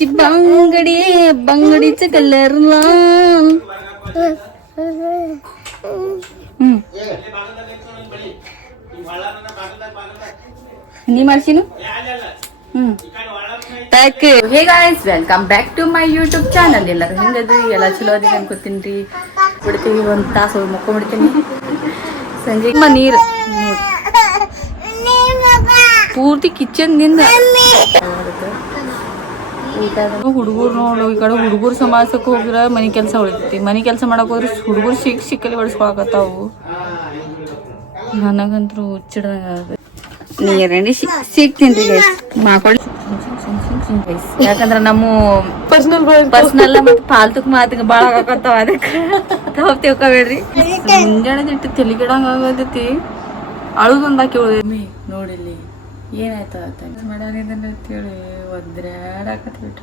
बांगडी बांगडीच कलर ನೀ ಮಾಡ್ಸಿನು hey guys welcome back to my YouTube channel. ಎಲ್ಲರೂ ಹಿಂಗದ್ರಿ ಎಲ್ಲ ಚಲೋ ಅದಿ ಅನ್ಕೋತೀನಿ. ಬಿಡ್ತೀವಿ ಒಂದು ತಾಸು ಮುಕ್ಕೊಂಡ್ಬಿಡ್ತೀನಿ. ಸಂಜೆ ನೀರು ಪೂರ್ತಿ ಕಿಚನ್ ದಿಂದ ಹುಡುಗರು ನೋಡು. ಈ ಕಡೆ ಹುಡುಗರು ಸಮಾಸಕ್ಕೆ ಹೋಗಿರ ಮನಿ ಕೆಲಸ ಉಳಿತೈತಿ. ಮನಿ ಕೆಲಸ ಮಾಡಕ್ ಹೋದ್ರೆ ಹುಡುಗರು ಸಿಕ್ಕಲ್ಲಿ ಹೊಡ್ಸ್ಕೊಳಕತ್ತಾವು. ನನಗಂತೂ ಹುಚ್ಚಿಡ್ದಂಗ ನೀರಂಡಿ ಸಿಗ್ತೀನಿ ಮಾಡ್ಕೊಳ್ಳಿ. ಯಾಕಂದ್ರ ನಮ್ಮ ಪರ್ಸನಲ್ ಮತ್ತೆ ಪಾಲ್ತಕ್ ಮಾತಿಗೆ ಬಾಳ ಹಾಕತ್ತಾವ. ಅದಕ್ಕೆ ತಾವ್ ತಿಳ್ಕೊಬೇಡ್ರಿ. ಮುಂಜಾನೆ ಇಟ್ಟು ತಲೆಗಿಡಂಗ ಆಗತೈತಿ. ಅಳುದೊಂದಾಕಿ ಉಳಿದ್ಮಿ ನೋಡಿಲ್ಲಿ ಏನಾಯ್ತ ಮಾಡ್ಯಾನಿದನ್ನ ಅಂತೇಳಿ ಒದ್ರಾಡಾಕತ್ಬಿಟ್ಟ.